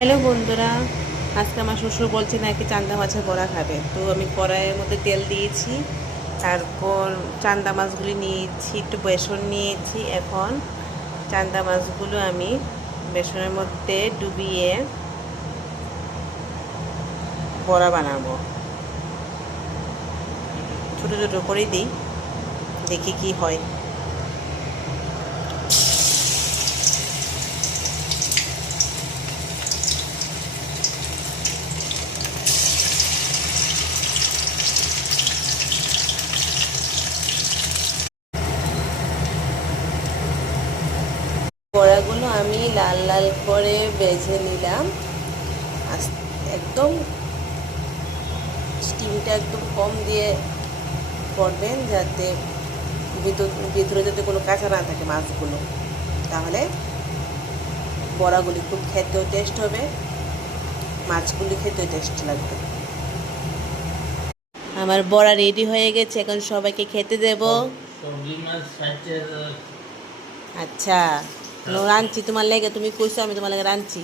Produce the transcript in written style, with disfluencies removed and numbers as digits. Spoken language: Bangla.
হ্যালো বন্ধুরা, আজকে আমার শ্বশুর বলছে নাকি চান্দা মাছের বড়া খাবে। তো আমি কড়াইয়ের মধ্যে তেল দিয়েছি, তারপর চান্দা মাছগুলি নিয়েছি, একটু বেসন নিয়েছি। এখন চান্দা মাছগুলো আমি বেসনের মধ্যে ডুবিয়ে বড়া বানাবো। ছোটো ছোটো করে দিই, দেখি কি হয়। বড়াগুলো আমি লাল লাল করে ভেজে নিলাম। একদম স্টিমটা একদম কম দিয়ে করবেন, যাতে ভিতরে যাতে কোনো কাঁচা না থাকে মাছগুলো, তাহলে বড়াগুলি খুব খেতেও টেস্ট হবে, মাছগুলি খেতেও টেস্ট লাগবে। আমার বড়া রেডি হয়ে গেছে, এখন সবাইকে খেতে দেব। আচ্ছা, রাঁধছি তোমার লেগে, তুমি কইছো আমি তোমার লেগে রাঁধছি।